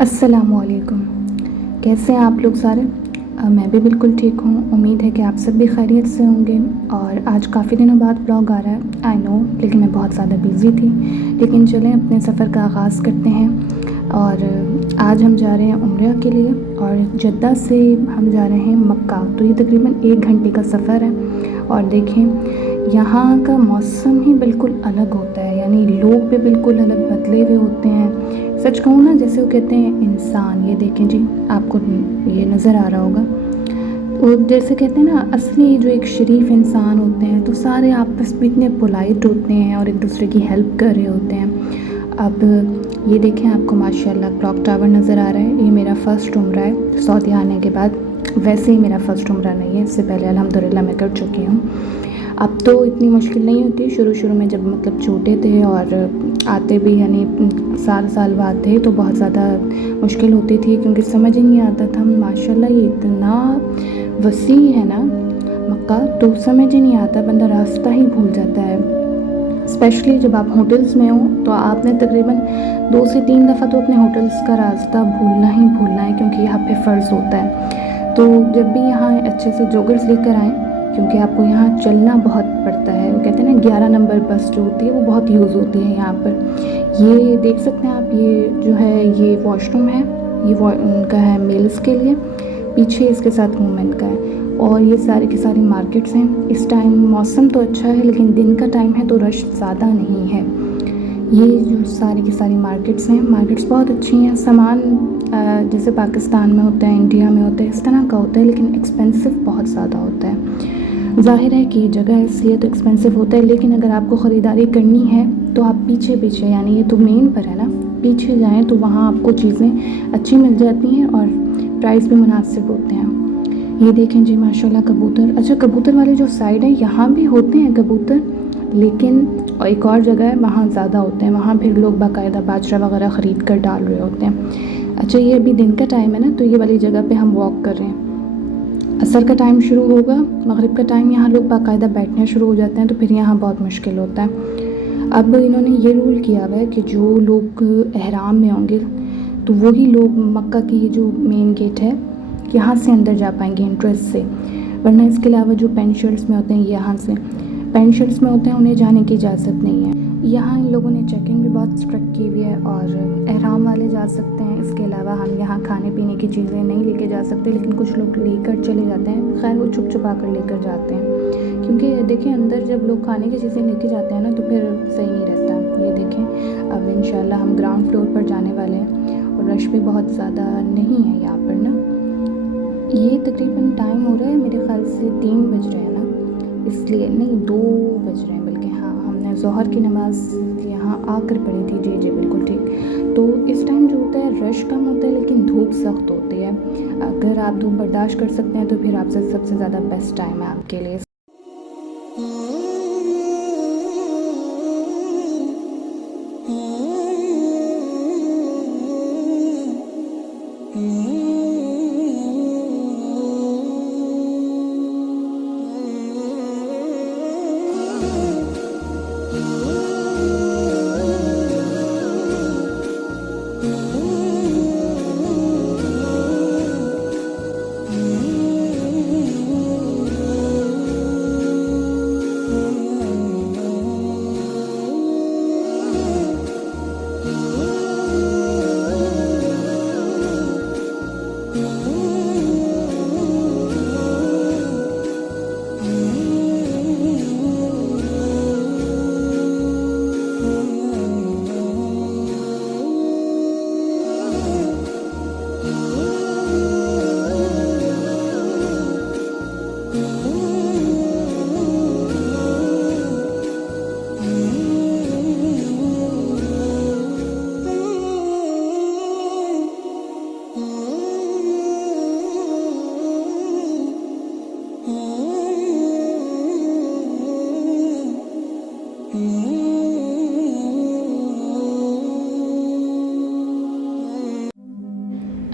अस्सलामुअलैकुम। कैसे हैं आप लोग सारे? मैं भी बिल्कुल ठीक हूँ। उम्मीद है कि आप सब भी खैरियत से होंगे। और आज काफ़ी दिनों बाद ब्लॉग आ रहा है, आई नो, लेकिन मैं बहुत ज़्यादा बिज़ी थी। लेकिन चलें अपने सफ़र का आगाज़ करते हैं। और आज हम जा रहे हैं उम्रा के लिए और जद्दा से हम जा रहे हैं मक्का। तो ये तकरीबन 1 घंटे का सफ़र है। और देखें, यहाँ का मौसम ही बिल्कुल अलग होता है, यानी लोग भी बिल्कुल अलग बदले हुए होते हैं। सच कहूँ ना, जैसे वो कहते हैं इंसान, ये देखें जी, आपको ये नज़र आ रहा होगा। वो जैसे कहते हैं ना, असली जो एक शरीफ इंसान होते हैं तो सारे आपस में इतने पोलाइट होते हैं और एक दूसरे की हेल्प कर रहे होते हैं। अब ये देखें, आपको माशाल्लाह क्लॉक टावर नज़र आ रहा है। ये मेरा फ़र्स्ट उम्रा है सऊदी आने के बाद। वैसे ही मेरा फ़र्स्ट उम्रा नहीं है, इससे पहले अल्हम्दुलिल्लाह मैं कर चुकी हूँ। अब तो इतनी मुश्किल नहीं होती। शुरू में जब मतलब छोटे थे और आते भी यानी साल बाद थे तो बहुत ज़्यादा मुश्किल होती थी, क्योंकि समझ ही नहीं आता था। माशाल्लाह ये इतना वसी है ना मक्का, तो समझ ही नहीं आता, बंदा रास्ता ही भूल जाता है। स्पेशली जब आप होटल्स में हो तो आपने तकरीबन 2 से 3 दफ़ा तो अपने होटल्स का रास्ता भूलना ही भूलना है, क्योंकि यहाँ पे फ़र्ज़ होता है। तो जब भी यहाँ अच्छे से जॉगर्स लेकर आएँ, क्योंकि आपको यहाँ चलना बहुत पड़ता है। वो कहते हैं ना 11 नंबर बस जो होती है वो बहुत यूज़ होती है यहाँ पर। ये देख सकते हैं आप, ये जो है ये वॉशरूम है, ये उनका है मेल्स के लिए, पीछे इसके साथ वुमेन का है। और ये सारी की सारी मार्केट्स हैं। इस टाइम मौसम तो अच्छा है, लेकिन दिन का टाइम है तो रश ज़्यादा नहीं है। ये जो सारी की सारी मार्केट्स हैं, मार्केट्स बहुत अच्छी हैं। सामान जैसे पाकिस्तान में होता है, इंडिया में होता है, इस तरह का होता है, लेकिन एक्सपेंसिव बहुत ज़्यादा होता है। ज़ाहिर है कि जगह है इसलिए तो एक्सपेंसिव होता है, लेकिन अगर आपको ख़रीदारी करनी है तो आप पीछे पीछे, यानी ये तो मेन पर है ना, पीछे जाएँ तो वहाँ आपको चीज़ें अच्छी मिल जाती हैं और प्राइस भी मुनासिब होते हैं। ये देखें जी माशाल्लाह कबूतर। अच्छा, कबूतर वाली जो साइड है यहाँ भी होते हैं कबूतर, लेकिन एक और जगह है वहाँ ज़्यादा होते हैं। वहाँ फिर लोग बाकायदा बाजरा वगैरह ख़रीद कर डाल रहे होते हैं। अच्छा, ये अभी दिन का टाइम है ना, तो ये वाली जगह पे हम वॉक कर रहे हैं। असर का टाइम शुरू होगा, मगरिब का टाइम, यहाँ लोग बाकायदा बैठने शुरू हो जाते हैं, तो फिर यहाँ बहुत मुश्किल होता है। अब इन्होंने ये रूल किया हुआ है कि जो लोग एहराम में होंगे तो वही लोग मक्का की ये जो मेन गेट है यहाँ से अंदर जा पाएंगे एंट्रेंस से, वरना इसके अलावा जो पेंट शर्ट्स में होते हैं, यहाँ से पेंट शर्ट्स में होते हैं, उन्हें जाने की इजाज़त नहीं है। यहाँ इन लोगों ने चेकिंग भी बहुत स्ट्रिक्ट की हुई है और एहराम वाले जा सकते हैं। इसके अलावा हम यहाँ खाने पीने की चीज़ें नहीं लेके जा सकते, लेकिन कुछ लोग लेकर चले जाते हैं। खैर वो छुप छुपा कर लेकर जाते हैं, क्योंकि देखिए अंदर जब लोग खाने की चीज़ें लेके जाते हैं ना तो फिर सही नहीं रहता। ये देखें, अब इंशाल्लाह हम ग्राउंड फ्लोर पर जाने वाले हैं और रश भी बहुत ज़्यादा नहीं है यहाँ पर ना। ये तकरीबन टाइम हो रहा है मेरे ख़्याल से 3 बज रहे हैं ना, इसलिए नहीं 2 बज रहे हैं बल्कि। हाँ, हमने ज़ोहर की नमाज़ यहाँ आकर पढ़ी थी। जी बिल्कुल ठीक। तो इस टाइम जो होता है रश कम होता है, लेकिन धूप सख्त होती है। अगर आप धूप बर्दाश्त कर सकते हैं तो फिर आपसे सबसे ज़्यादा बेस्ट टाइम है आपके लिए।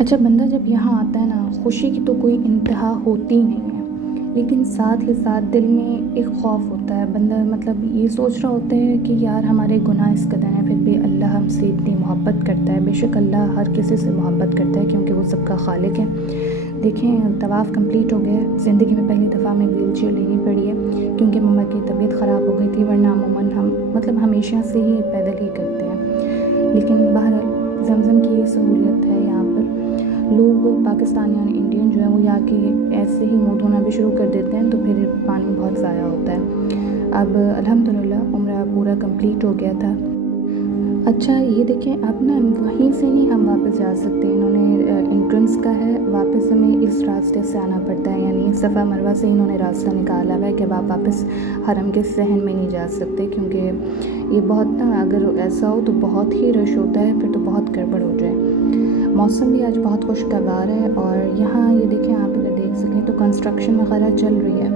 अच्छा, बंदा जब यहाँ आता है ना, खुशी की तो कोई इंतहा होती नहीं है। लेकिन साथ ही साथ दिल में एक ख़ौफ़ होता है, बंदा मतलब ये सोच रहा होता है कि यार हमारे गुनाह इस कदर हैं, फिर भी अल्लाह हमसे इतनी मोहब्बत करता है। बेशक अल्लाह हर किसी से मोहब्बत करता है क्योंकि वो सबका खालिक है। देखें, तवाफ़ कंप्लीट हो गया है। ज़िंदगी में पहली दफ़ा हमें व्हीलचेयर लेनी पड़ी है क्योंकि मम्मा की तबीयत ख़राब हो गई थी, वरना अमूमन हम मतलब हमेशा से ही पैदल ही करते हैं। लेकिन बहरहाल ज़मज़म की ये सहूलियत है यहाँ पर। लोग पाकिस्तानी और इंडियन जो है वो यहाँ के ऐसे ही मुँह धोना भी शुरू कर देते हैं, तो फिर पानी बहुत ज़ाया होता है। अब अल्हम्दुलिल्लाह उम्रा पूरा कंप्लीट हो गया था। अच्छा ये देखें, अब ना वहीं से नहीं हम वापस जा सकते, इन्होंने एंट्रेंस का है, वापस हमें इस रास्ते से आना पड़ता है, यानी सफ़ा मरवा से इन्होंने रास्ता निकाला हुआ है कि अब आप वापस हरम के सहन में नहीं जा सकते, क्योंकि ये बहुत ना अगर ऐसा हो तो बहुत ही रश होता है, फिर तो बहुत गड़बड़ हो जाए। मौसम भी आज बहुत खुशगवार है और यहाँ ये देखें, आप अगर देख सकें तो कंस्ट्रक्शन वगैरह चल रही है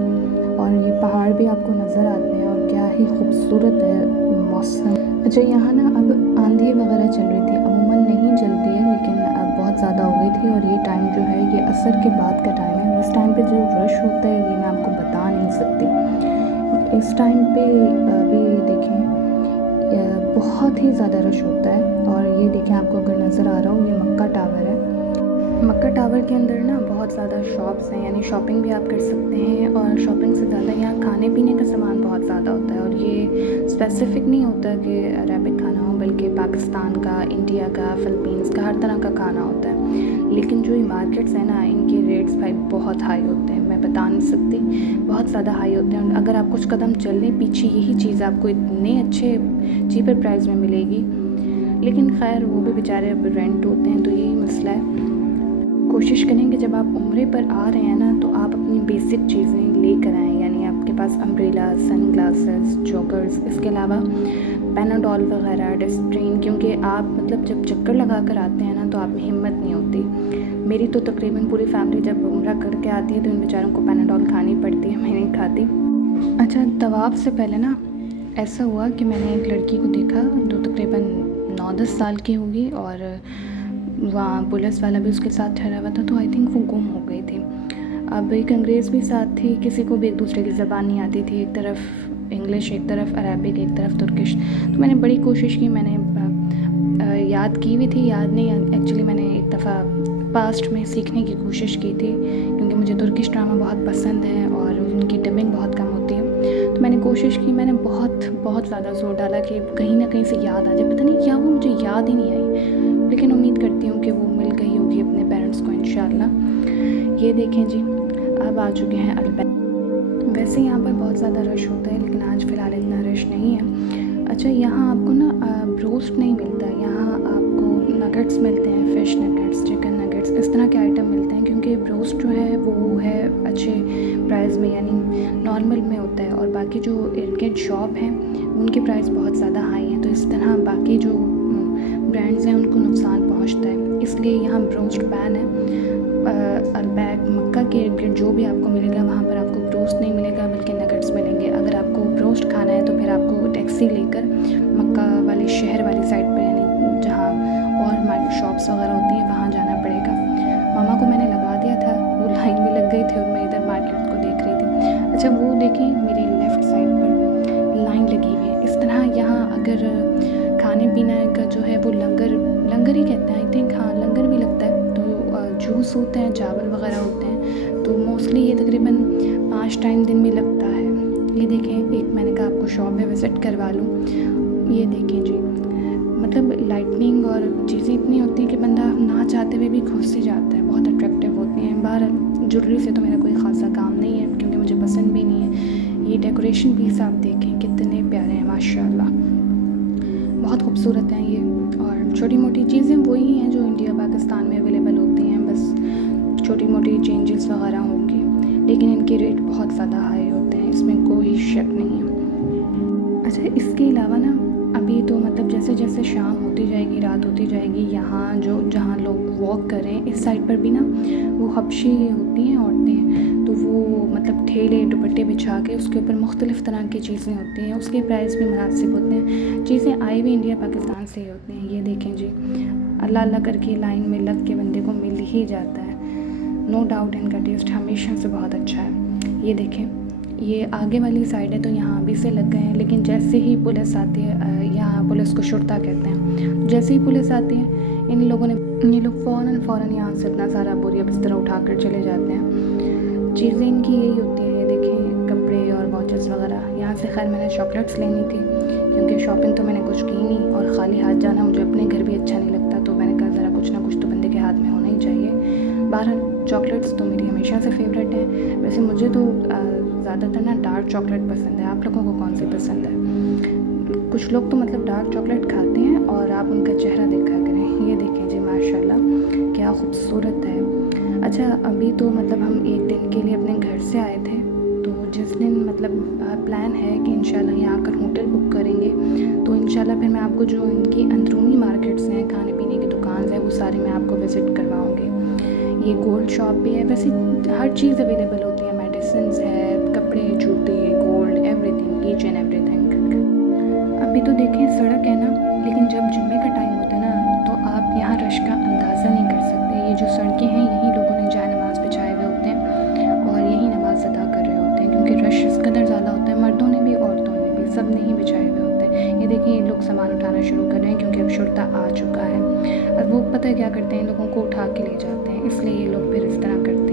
और ये पहाड़ भी आपको नज़र आते हैं और क्या ही खूबसूरत है मौसम। अच्छा यहाँ ना अब आंधी वगैरह चल रही थी, अमूमन नहीं चलती है लेकिन अब बहुत ज़्यादा हो गई थी और ये टाइम जो है ये असर के बाद का टाइम है। इस टाइम पे जो रश होता है ये मैं आपको बता नहीं सकती। इस टाइम पे अभी देखें बहुत ही ज़्यादा रश होता है और ये देखें, आपको अगर नज़र आ रहा हो ये मक्का टावर है। मक्का टावर के अंदर ना बहुत ज़्यादा शॉप्स हैं, यानी शॉपिंग भी आप कर सकते हैं और शॉपिंग से ज़्यादा यहाँ खाने पीने का सामान बहुत ज़्यादा होता है और ये स्पेसिफ़िक नहीं होता कि अरबिक खाना हो, बल्कि पाकिस्तान का, इंडिया का, फ़िलीपींस का, हर तरह का खाना होता है। लेकिन जो ये मार्केट्स हैं ना, इनके रेट्स भाई बहुत हाई होते हैं, मैं बता नहीं सकती, बहुत ज़्यादा हाई होते हैं। अगर आप कुछ कदम चल लें पीछे, यही चीज़ आपको इतने अच्छे चीपर प्राइस में मिलेगी, लेकिन खैर वो भी बेचारे अब रेंट होते हैं, तो यही मसला है। कोशिश करें कि जब आप उम्रे पर आ रहे हैं ना तो आप अपनी बेसिक चीज़ें लेकर आएँ, यानी आपके पास अम्ब्रेला, सन ग्लासेस, जॉगर्स, इसके अलावा पैनाडोल वगैरह, डिस्प्रिन, क्योंकि आप मतलब जब चक्कर लगा कर आते हैं ना तो आप में हिम्मत नहीं होती। मेरी तो तकरीबन पूरी फैमिली जब उम्रा करके आती है तो इन बेचारों को पैनाडोल खानी पड़ती है, मैं नहीं खाती। अच्छा, तवाफ़ से पहले ना ऐसा हुआ कि मैंने एक लड़की को देखा जो तकरीबन 9-10 साल की होगी और वहाँ पुलिस वाला भी उसके साथ ठहरा हुआ था, तो आई थिंक वो गुम हो गई थी। अब एक अंग्रेज़ भी साथ थी, किसी को भी एक दूसरे की ज़बान नहीं आती थी, एक तरफ इंग्लिश, एक तरफ अरबिक, एक तरफ तुर्किश। तो मैंने बड़ी कोशिश की, मैंने याद की हुई थी, याद नहीं एक्चुअली, मैंने एक दफ़ा पास्ट में सीखने की कोशिश की थी क्योंकि मुझे तुर्किश ड्रामा बहुत पसंद है और उनकी डबिंग बहुत कम होती है। तो मैंने कोशिश की, मैंने बहुत ज़्यादा ज़ोर डाला कि कहीं ना कहीं से याद आ जाए, पता नहीं क्या वो मुझे याद ही नहीं आई, लेकिन उम्मीद करती हूँ कि वो मिल गई होगी अपने पेरेंट्स को इंशाल्लाह। ये देखें जी, अब आ चुके हैं अल्बैक। वैसे यहाँ पर बहुत ज़्यादा रश होता है लेकिन आज फ़िलहाल इतना रश नहीं है। अच्छा, यहाँ आपको ना ब्रोस्ट नहीं मिलता, यहाँ आपको नगेट्स मिलते हैं, फ़िश नगेट्स, चिकन नगेट्स, इस तरह के आइटम मिलते हैं, क्योंकि ब्रोस्ट जो है वो है अच्छे प्राइस में, यानी नॉर्मल में होता है, और बाकी जो इर्द गिर्द शॉप हैं उनकी प्राइस बहुत ज़्यादा हाई है, तो इस तरह बाकी जो ब्रांड्स हैं उनको नुकसान पहुँचता है, इसलिए यहाँ ब्रोस्ट बैन है। अल्बैक, मक्का के इर्द गिर्द जो भी आपको मिलेगा वहाँ पर आपको ब्रोस्ट नहीं मिलेगा बल्कि नगेट्स मिलेंगे। अगर आपको ब्रोस्ट खाना है तो फिर आपको टैक्सी लेकर मक्का वाले शहर वाली साइड पर, यानी जहाँ और मार्केट शॉप्स वगैरह होती हैं, वहाँ जाना पड़ेगा। मामा को मैंने लगा दिया था, वो लाइन में लग गई थी और मैं इधर मार्केट को देख रही थी। अच्छा, वो देखें मेरे लेफ़्ट साइड पर लाइन लगी हुई है। इस तरह यहाँ अगर खाने पीने का जो है वो लंगर ही कहते हैं, आई थिंक, हाँ लंगर भी लगता है, तो जूस होते हैं, चावल वगैरह होते हैं, तो मोस्टली ये तकरीबन 5 टाइम दिन में लगता है। ये देखें, एक मैंने कहा आपको शॉप में विज़िट करवा लूँ। ये देखें जी, मतलब लाइटनिंग और चीज़ें इतनी होती हैं कि बंदा ना चाहते हुए भी घुस से जाता है, बहुत अट्रैक्टिव होती हैं। बहरहाल ज्वेलरी से तो मेरा कोई ख़ासा काम नहीं है क्योंकि मुझे पसंद भी नहीं है। ये डेकोरेशन पीस आप देखें कितने प्यारे हैं, माशाल्लाह, बहुत खूबसूरत हैं ये, और छोटी मोटी चीज़ें वही हैं जो इंडिया पाकिस्तान में अवेलेबल होती हैं, बस छोटी मोटी चेंजेस वगैरह होंगी, लेकिन इनके रेट बहुत ज़्यादा हाई होते हैं, इसमें कोई शक नहीं है। अच्छा, इसके अलावा ना अभी तो मतलब जैसे जैसे शाम होती जाएगी, रात होती जाएगी, यहाँ जो जहाँ लोग वॉक करें इस साइड पर भी ना वो हबशी होती हैं औरतें, तो वो मतलब ठेले दुपट्टे बिछा के उसके ऊपर मुख्तलिफ़ तरह की चीज़ें होती हैं, उसके प्राइस भी मुनासिब होते हैं, चीज़ें आई भी इंडिया पाकिस्तान से ही होती हैं। ये देखें जी, अल्लाह अल्लाह करके लाइन में लग के बंदे को मिल ही जाता है। नो डाउट इनका टेस्ट हमेशा से बहुत अच्छा है। ये देखें, ये आगे वाली साइड है तो यहाँ अभी से लग गए हैं, लेकिन जैसे ही पुलिस आती है, यहाँ पुलिस को शुर्ता कहते हैं, जैसे ही पुलिस आती है इन लोगों ने ये लोग फ़ौरन यहाँ से इतना सारा बोरिया बिस्तर उठा कर चले जाते हैं। चीज़ें इनकी यही होती हैं। ये देखें, कपड़े और वॉचेस वगैरह। यहाँ से खैर मैंने चॉकलेट्स लेनी थी क्योंकि शॉपिंग तो मैंने कुछ की नहीं और ख़ाली हाथ जाना मुझे अपने घर भी अच्छा नहीं लगता, तो मैंने कहा ज़रा कुछ ना कुछ तो बंदे के हाथ में होना ही चाहिए। बहरहाल चॉकलेट्स तो मेरी हमेशा से फेवरेट हैं। वैसे मुझे तो ज़्यादातर ना डार्क चॉकलेट पसंद है। आप लोगों को कौन सी पसंद है? कुछ लोग तो मतलब डार्क चॉकलेट खाते हैं और आप उनका चेहरा देखा करें। ये देखें जी, माशाल्लाह क्या खूबसूरत है। अच्छा, अभी तो मतलब हम एक दिन के लिए अपने घर से आए थे, तो जिस दिन मतलब प्लान है कि इंशाल्लाह यहाँ आकर होटल बुक करेंगे, तो इंशाल्लाह फिर मैं आपको जो इनकी अंदरूनी मार्केट्स हैं, खाने पीने की दुकान है, वो सारी मैं आपको विज़िट करवाऊँगी। ये गोल्ड शॉप भी है, वैसे हर चीज़ अवेलेबल होती है, मेडिसिन्स है, कपड़े, जूते, gold, everything, each and everything. अभी तो देखिए सड़क है ना, लेकिन जब जुम्मे का टाइम होता है ना, तो आप यहाँ रश का अंदाज़ा नहीं कर सकते। ये जो सड़कें हैं, यही लोगों ने जाए नमाज़ बिछाए हुए होते हैं और यही नमाज़ अदा कर रहे होते हैं, क्योंकि रश इस कदर ज़्यादा होता है। मर्दों ने भी, औरतों ने भी, सब ने ही बिछाए हुए होते हैं। ये देखिए, ये लोग सामान उठाना शुरू कर रहे हैं क्योंकि अब शुर्ता आ चुका है। और वो पता है क्या करते हैं, लोगों को उठा के ले जाते हैं, इसलिए ये लोग फिर इस तरह करते हैं।